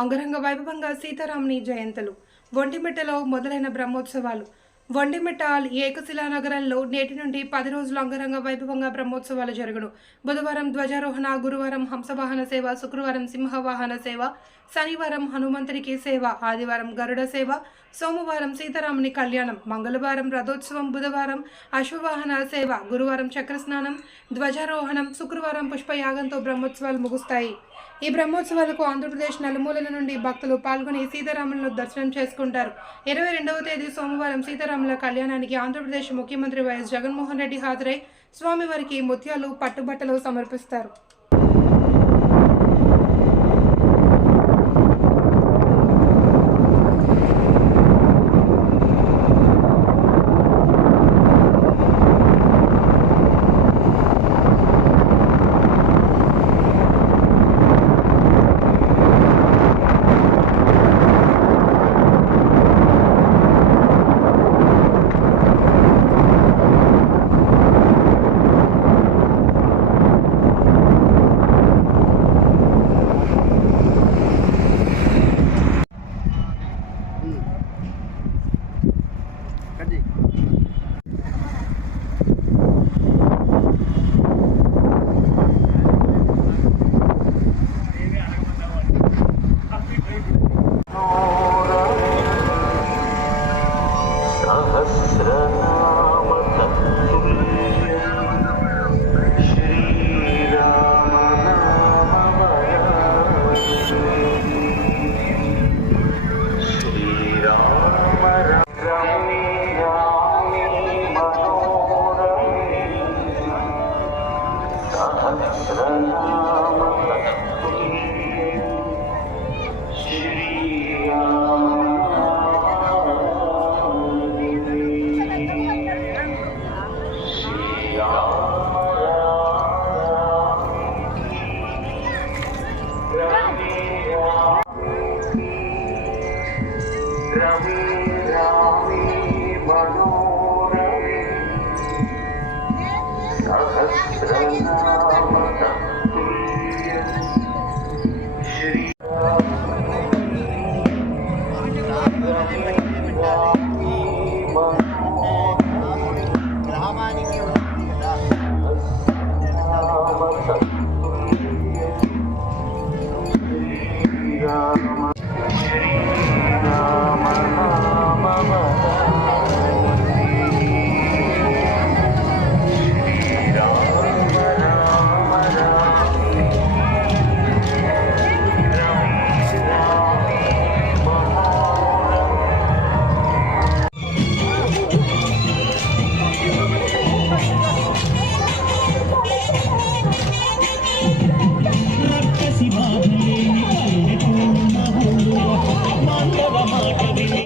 అంగరంగ వైభవంగా సీతారాముని జయంతులు. ఒంటిమిట్టలో మొదలైన బ్రహ్మోత్సవాలు. ఒంటిమిట్ట ఏకశిలా నగరంలో నేటి నుండి 10 రోజులు అంగరంగ వైభవంగా బ్రహ్మోత్సవాలు జరుగును. బుధవారం ధ్వజారోహణ, గురువారం హంసవాహన సేవ, శుక్రవారం సింహవాహన సేవ, శనివారం హనుమంతుడికి సేవ, ఆదివారం గరుడ సేవ, సోమవారం సీతారాముని కళ్యాణం, మంగళవారం రథోత్సవం, బుధవారం అశ్వవాహన సేవ, గురువారం చక్రస్నానం, ధ్వజారోహణం, శుక్రవారం పుష్పయాగంతో బ్రహ్మోత్సవాలు ముగుస్తాయి. ఈ బ్రహ్మోత్సవాలకు ఆంధ్రప్రదేశ్ నలుమూలల నుండి భక్తులు పాల్గొని సీతారాములను దర్శనం చేసుకుంటారు. 22వ తేదీ సోమవారం సీతారాముల కళ్యాణానికి ఆంధ్రప్రదేశ్ ముఖ్యమంత్రి వైఎస్ జగన్మోహన్ రెడ్డి హాజరై స్వామివారికి ముత్యాలు, పట్టుబట్టలు సమర్పిస్తారు. Baba